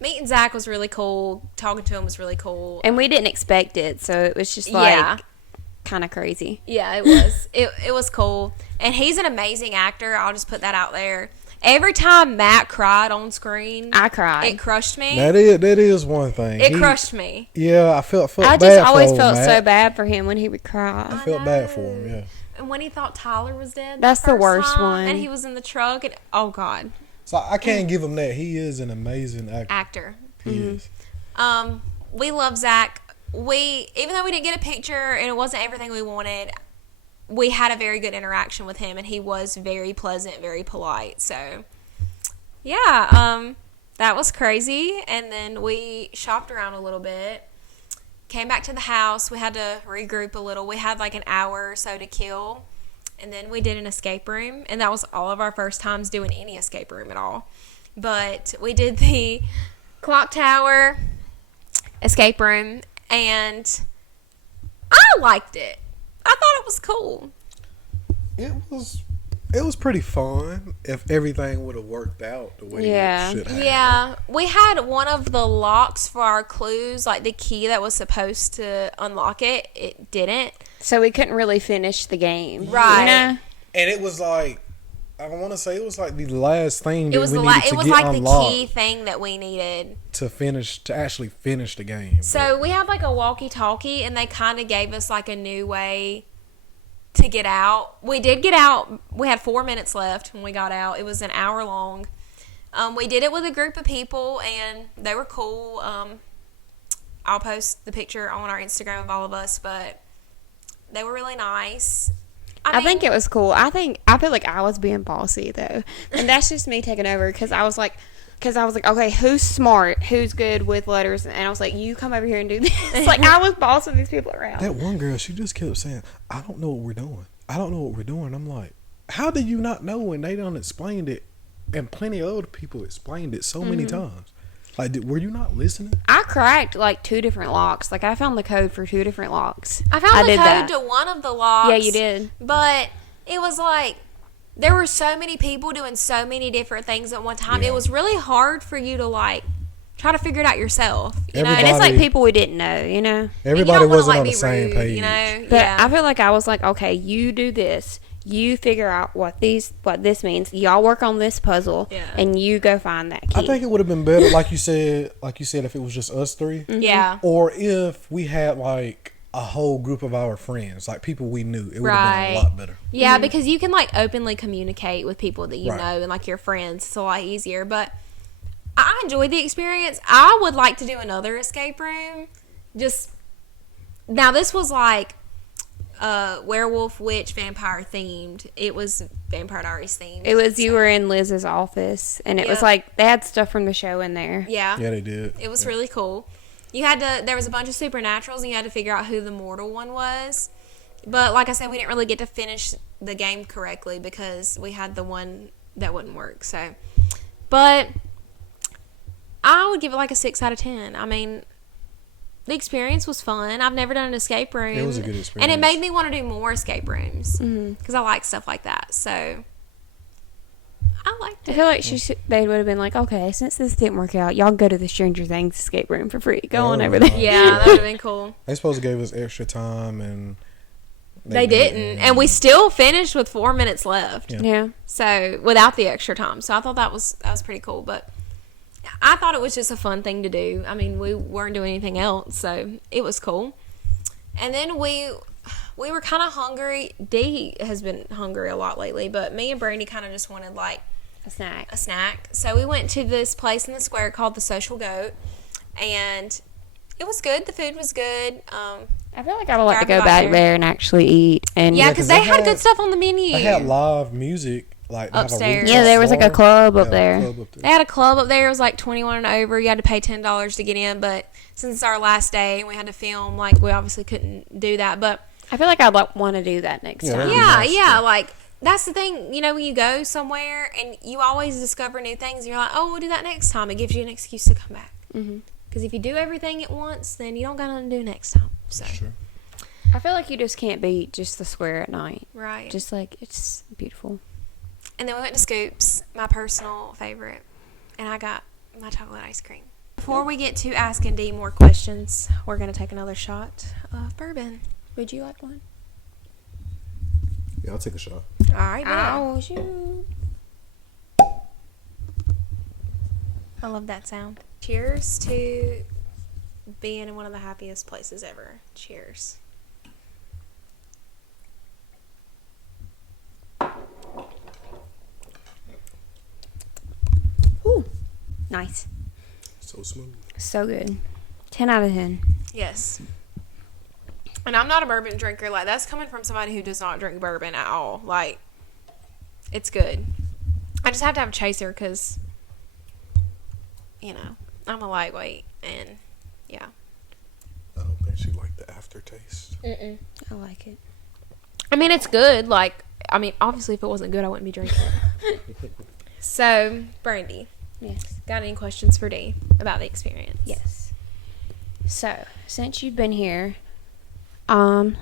meeting Zach was really cool. Talking to him was really cool. And we didn't expect it, so it was just kind of crazy. Yeah, it was. It was cool. And he's an amazing actor. I'll just put that out there. Every time Matt cried on screen, I cried. it crushed me. That is one thing. It crushed me. Yeah, I felt I bad just for always old felt Matt. so bad for him when he would cry. I felt bad for him, yeah. And when he thought Tyler was dead, That's the first worst time, one. And he was in the truck, and oh god, So I can't give him that. He is an amazing actor. actor. He is. We love Zach. Even though we didn't get a picture and it wasn't everything we wanted, we had a very good interaction with him, and he was very pleasant, very polite. So, yeah, that was crazy. And then we shopped around a little bit, came back to the house. We had to regroup a little. We had like an hour or so to kill, and then we did an escape room, and that was all of our first times doing any escape room at all. But we did the clock tower escape room, and I liked it. I thought it was cool. It was pretty fun if everything would have worked out the way it should have. Yeah. We had one of the locks for our clues, like the key that was supposed to unlock it. It didn't. So we couldn't really finish the game. Right. You know? And it was like, I want to say it was like the last thing It that was we the needed to it was get like unlocked the key thing that we needed to actually finish the game. So we had like a walkie-talkie, and they kind of gave us like a new way to get out. We did get out. We had 4 minutes left when we got out. It was an hour long. We did it with a group of people, and they were cool. I'll post the picture on our Instagram of all of us, but they were really nice. I think it was cool. I feel like I was being bossy though, and that's just me taking over because I was like, okay, who's smart, who's good with letters, and I was like, you come over here and do this. Like I was bossing these people around. That one girl, she just kept saying, "I don't know what we're doing. I don't know what we're doing." I'm like, how do you not know when they done explained it, and plenty of other people explained it so many times? Like, were you not listening? I cracked like 2 different locks. Like I found the code for 2 different locks. I found the did code that. to one of the locks. Yeah, you did. But it was like there were so many people doing so many different things at one time. Yeah. It was really hard for you to like try to figure it out yourself. You know? And it's like Everybody- people we didn't know, you know. And you Everybody don't wanna, wasn't like, on the be same rude, page. You know? But Yeah. I feel like I was like, okay, you do this. You figure out what this means. Y'all work on this puzzle, Yeah. and you go find that key. I think it would have been better, like you said, if it was just us 3, Yeah. or if we had like a whole group of our friends, like people we knew. It would have Right. been a lot better. Yeah, because you can like openly communicate with people that you Right. know and like your friends. It's a lot easier. But I enjoyed the experience. I would like to do another escape room. Just now, this was like werewolf, witch, vampire themed. It was Vampire Diaries themed. It was you So, were in Liz's office, and it was Yeah. like they had stuff from the show in there. Yeah. Yeah, they did. It was really cool. There was a bunch of supernaturals, and you had to figure out who the mortal one was. But like I said, we didn't really get to finish the game correctly because we had the one that wouldn't work. So, but I would give it like a 6 out of 10. I mean, the experience was fun. I've never done an escape room. It was a good And it experience. made me want to do more escape rooms because I like stuff like that. So, I liked I it. feel like they would have been like, okay, since this didn't work out, y'all go to the Stranger Things escape room for free. Go on over there. Yeah, that would have been cool. They supposed to give us extra time, and They didn't. And we still finished with 4 minutes left. Yeah. So, without the extra time. So, I thought that was pretty cool. But I thought it was just a fun thing to do. I mean, we weren't doing anything else. So, it was cool. And then we were kind of hungry. Dee has been hungry a lot lately. But me and Brandy kind of just wanted, like, A snack. So we went to this place in the square called the Social Goat, and it was good. The food was good. I feel like I would like to go back there and actually eat. And yeah, because they had good stuff on the menu. They had live music, like upstairs. Yeah, there was like a club up there. They had a club up there. It was like 21 and over. You had to pay $10 to get in, but since it's our last day and we had to film, like we obviously couldn't do that. But I feel like I'd want to do that next time. Yeah, like. That's the thing, you know, when you go somewhere and you always discover new things and you're like, oh, we'll do that next time. It gives you an excuse to come back. Because if you do everything at once, then you don't got nothing to do next time. So. That's true. I feel like you just can't beat just the square at night. Right. Just like, it's beautiful. And then we went to Scoops, my personal favorite, and I got my chocolate ice cream. Before we get to asking Dee more questions, we're going to take another shot of bourbon. Would you like one? Yeah, I'll take a shot. All right, Oh, shoot. I love that sound. Cheers to being in one of the happiest places ever. Cheers. Ooh, nice. So smooth. So good. 10 out of 10. Yes. And I'm not a bourbon drinker. Like, that's coming from somebody who does not drink bourbon at all. Like, it's good. I just have to have a chaser because, you know, I'm a lightweight. And, yeah. I don't think she liked the aftertaste. Mm-mm. I like it. I mean, it's good. Like, I mean, obviously, if it wasn't good, I wouldn't be drinking it. So, Brandy. Yes. Got any questions for Dee about the experience? Yes. So, since you've been here, well,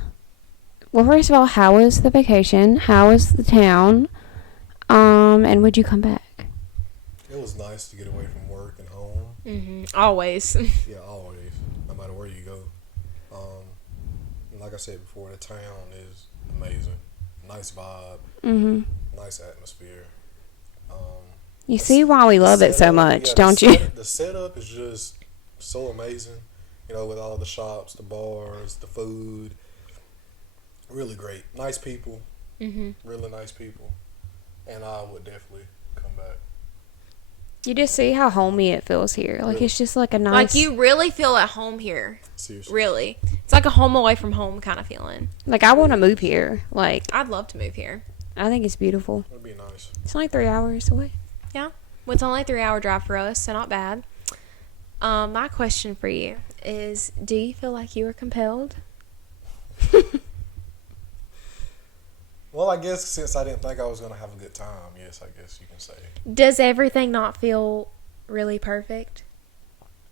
first of all, how was the vacation? How was the town? And would you come back? It was nice to get away from work and home. Mm-hmm. Always. Yeah, always. No matter where you go. Like I said before, the town is amazing. Nice vibe. Mm-hmm. Nice atmosphere. You see why we love it so much, don't you? The setup is just so amazing. You know, with all the shops, the bars, the food. Really great. Nice people. Mm-hmm. Really nice people. And I would definitely come back. You just see how homey it feels here. Like, Really? it's just like a nice... Like, you really feel at home here. Seriously. Really. It's like a home away from home kind of feeling. Like, I want to move here. Like, I'd love to move here. I think it's beautiful. It'd be nice. It's only 3 hours away. Yeah. Well, it's only a 3-hour drive for us, so not bad. My question for you is, do you feel like you were compelled? Well, I guess since I didn't think I was going to have a good time, yes, I guess you can say. Does everything not feel really perfect?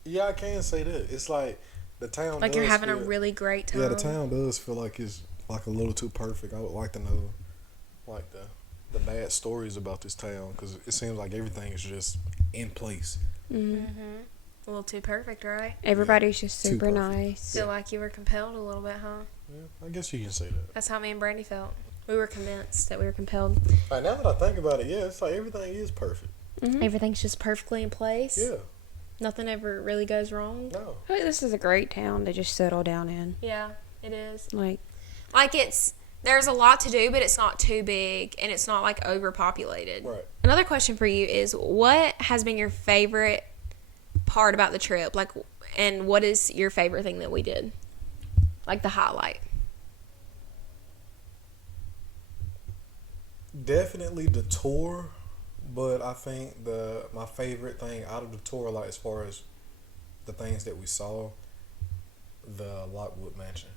Yeah, I can say that. It's like the town Like does you're having a feel- really great time? Yeah, the town does feel like it's like a little too perfect. I would like to know like the bad stories about this town because it seems like everything is just in place. Mm-hmm. A little too perfect, right? Everybody's just Too super perfect. nice. Feel like you were compelled a little bit, huh? Yeah, I guess you can say that. That's how me and Brandy felt. We were convinced that we were compelled. Like, now that I think about it, yeah, it's like everything is perfect. Mm-hmm. Everything's just perfectly in place. Yeah, Nothing ever really goes wrong. no. I think this is a great town to just settle down in. Yeah, it is. Like, There's a lot to do, but it's not too big and it's not like overpopulated. Right. Another question for you is, what has been your favorite part about the trip? Like, and what is your favorite thing that we did? Like the highlight. Definitely the tour, but I think my favorite thing out of the tour, like as far as the things that we saw, the Lockwood Mansion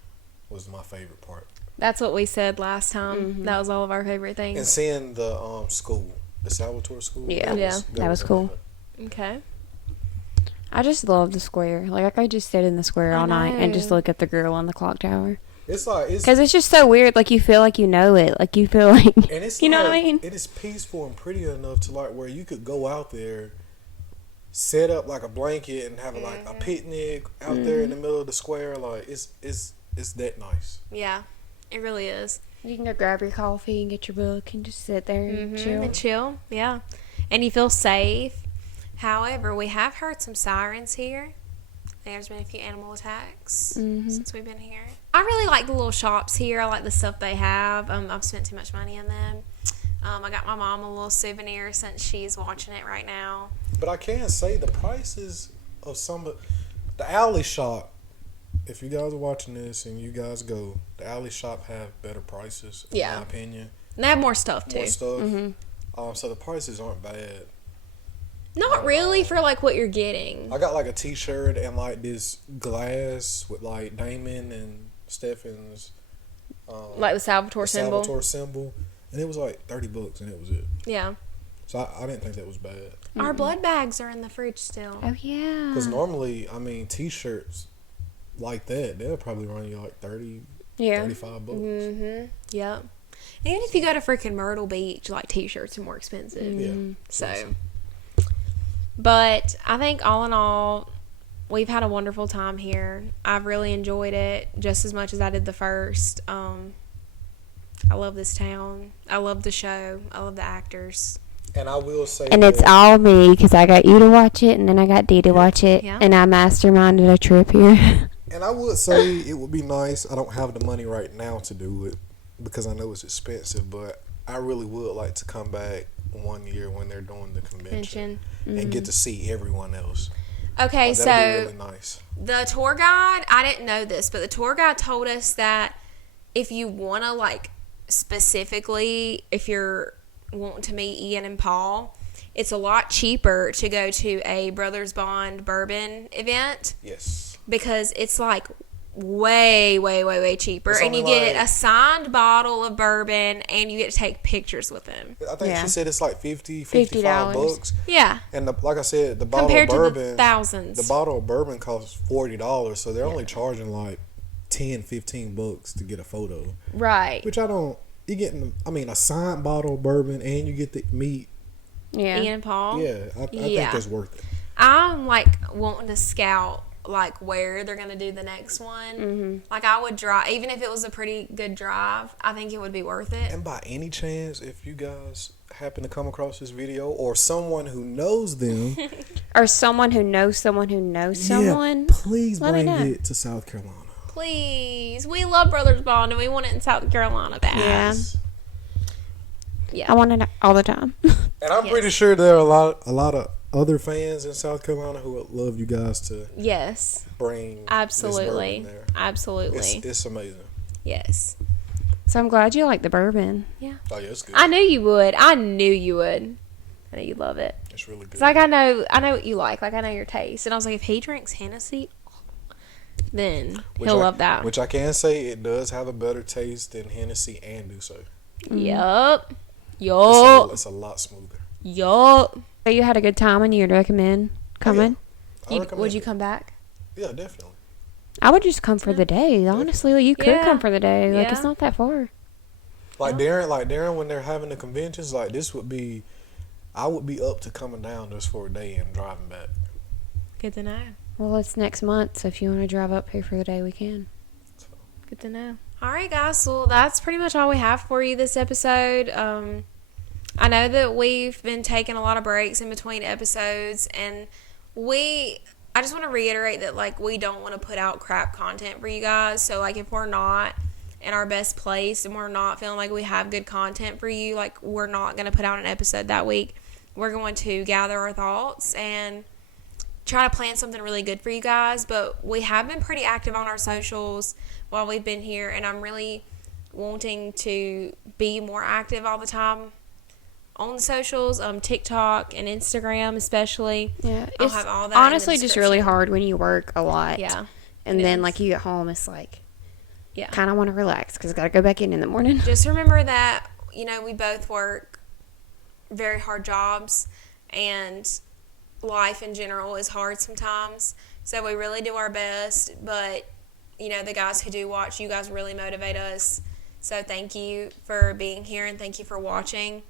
was my favorite part. That's what we said last time. Mm-hmm. That was all of our favorite And things. seeing the school, the Salvatore school. Yeah. That was amazing. cool. Okay. I just love the square. Like, I could just sit in the square I all night and just know. look at the girl on the clock tower. Because it's just so weird. Like, you feel like you know it. Like, you feel like, and it's you know like, what I mean? it is peaceful and pretty enough to like where you could go out there, set up like a blanket and have like a picnic out there in the middle of the square. Like it's that nice. Yeah, it really is. You can go grab your coffee and get your book and just sit there and chill. And chill, yeah. And you feel safe. However, we have heard some sirens here. There's been a few animal attacks since we've been here. I really like the little shops here. I like the stuff they have. I've spent too much money on them. I got my mom a little souvenir since she's watching it right now. But I can say the prices of some of the alley shop. If you guys are watching this and you guys go, the alley shop have better prices, in my opinion. And they have more stuff, too. More stuff. So the prices aren't bad. Not really for, like, what you're getting. I got, like, a t-shirt and, like, this glass with, like, Damon and Stefan's. Like the Salvatore symbol? Salvatore symbol. And it was, like, $30 and it was it. Yeah. So I didn't think that was bad. Our blood bags are in the fridge still. Oh, yeah. Because normally, I mean, t-shirts like that, they'll probably run you like $35. Yep. Even if you go to freaking Myrtle Beach, like, t-shirts are more expensive. Yeah. So, but I think all in all, we've had a wonderful time here. I've really enjoyed it just as much as I did the first. I love this town. I love the show. I love the actors. And I will say, and it's all me because I got you to watch it and then I got Dee to watch it, and I masterminded a trip here. And I would say it would be nice. I don't have the money right now to do it because I know it's expensive, but I really would like to come back one year when they're doing the convention and get to see everyone else. Okay, so that'd be really nice. The tour guide, I didn't know this, but the tour guide told us that if you want to, like, specifically, if you're wanting to meet Ian and Paul, it's a lot cheaper to go to a Brothers Bond bourbon event. Yes. Because it's like way cheaper. It's and you only get like a signed bottle of bourbon and you get to take pictures with them. I think she said it's like $55. Yeah. And like I said, the bottle compared of bourbon, to the thousands. the bottle of bourbon costs $40, so they're only charging like $10-15 to get a photo. Right. Which I don't. You getting, I mean, a signed bottle of bourbon and you get to meet Ian and Paul. Yeah, I think that's worth it. I'm like wanting to scout like where they're gonna do the next one. Like I would drive, even if it was a pretty good drive. I think it would be worth it. And by any chance, if you guys happen to come across this video or someone who knows them, or someone who knows someone who knows someone, please bring it to South Carolina. Please, we love Brothers Bond and we want it in South Carolina bad. Yeah, I want it all the time. And I'm pretty sure there are a lot of other fans in South Carolina who would love you guys to bring absolutely this there. Absolutely, it's amazing. Yes. So I'm glad you like the bourbon. Yeah. Oh yeah, it's good. I knew you would. I knew you love it. It's really good. It's like I know what you like. Like I know your taste. And I was like, if he drinks Hennessy, then he'll love that. Which I can say it does have a better taste than Hennessy and Douce. Yup. It's a lot smoother. Yup. So you had a good time and you'd recommend coming? Would you come back? Yeah, definitely. I would just come for the day. Honestly, you could come for the day. Like it's not that far. Like Darren, when they're having the conventions, like this would be, I would be up to coming down just for a day and driving back. Good to know. Well, it's next month, so if you want to drive up here for the day, we can. Good to know. All right, guys. Well, that's pretty much all we have for you this episode. I know that we've been taking a lot of breaks in between episodes, and I just want to reiterate that, like, we don't want to put out crap content for you guys. So, like, if we're not in our best place and we're not feeling like we have good content for you, like, we're not going to put out an episode that week. We're going to gather our thoughts and try to plan something really good for you guys. But we have been pretty active on our socials while we've been here, and I'm really wanting to be more active all the time on the socials, TikTok and Instagram especially. Yeah, I'll have all that honestly just really hard when you work a lot. Yeah. And then like you get home, it's like, kind of want to relax because I got to go back in the morning. Just remember that, we both work very hard jobs, and life in general is hard sometimes. So we really do our best, but the guys who do watch, you guys really motivate us. So thank you for being here and thank you for watching.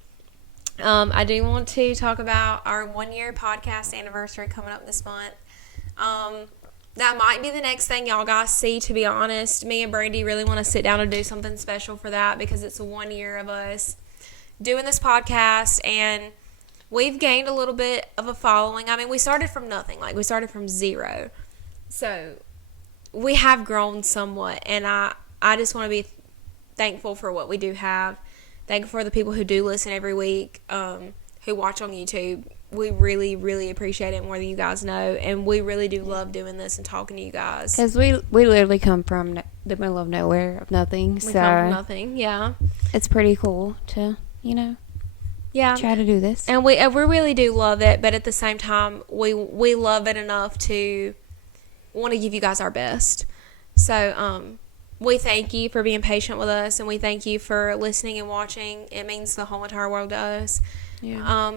I do want to talk about our 1-year podcast anniversary coming up this month. That might be the next thing y'all guys see, to be honest. Me and Brandy really want to sit down and do something special for that because it's 1 year of us doing this podcast, and we've gained a little bit of a following. I mean, we started from nothing. Like, we started from zero. So we have grown somewhat, and I just want to be thankful for what we do have. Thankful for the people who do listen every week, who watch on YouTube. We really, really appreciate it more than you guys know, and we really do love doing this and talking to you guys. Because we literally come from the middle of nowhere, of nothing. We come from nothing, yeah. It's pretty cool to, try to do this. And we really do love it, but at the same time, we love it enough to want to give you guys our best. So, we thank you for being patient with us, and we thank you for listening and watching. It means the whole entire world to us. Yeah.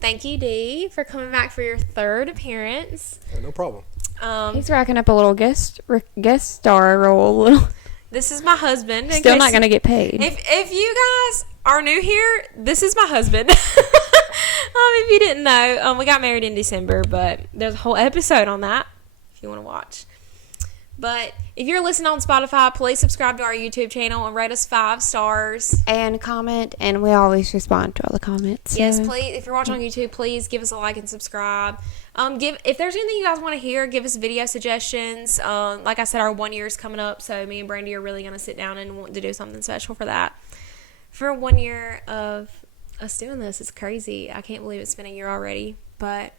Thank you, Dee, for coming back for your 3rd appearance. Yeah, no problem. He's racking up a little guest star role. This is my husband. Still not going to get paid. If you guys are new here, this is my husband. If you didn't know, we got married in December, but there's a whole episode on that if you want to watch. But if you're listening on Spotify, please subscribe to our YouTube channel and rate us 5 stars. And comment, and we always respond to all the comments. Yes, please. If you're watching on YouTube, please give us a like and subscribe. If there's anything you guys want to hear, give us video suggestions. Like I said, our 1 year is coming up, so me and Brandy are really going to sit down and want to do something special for that. For 1 year of us doing this, it's crazy. I can't believe it's been a year already, but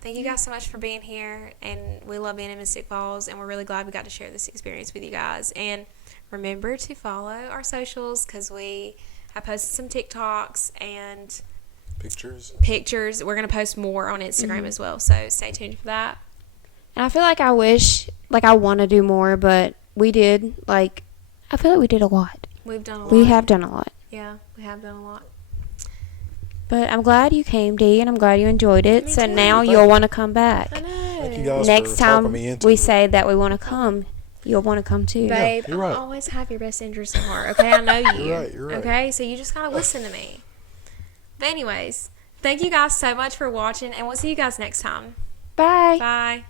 thank you guys so much for being here, and we love being in Mystic Falls, and we're really glad we got to share this experience with you guys. And remember to follow our socials, because I posted some TikToks and pictures. We're going to post more on Instagram as well, so stay tuned for that. And I feel like I want to do more, but I feel like we did a lot. We've done a lot. We have done a lot. Yeah, we have done a lot. But I'm glad you came, Dee, and I'm glad you enjoyed it. So now you'll want to come back. I know. Thank you guys Next for time talking me into we it. say that we want to come, you'll want to come too. Babe, you're right. I always have your best interest at heart, okay? I know you. You're right. Okay, so you just got to listen to me. But anyways, thank you guys so much for watching, and we'll see you guys next time. Bye. Bye.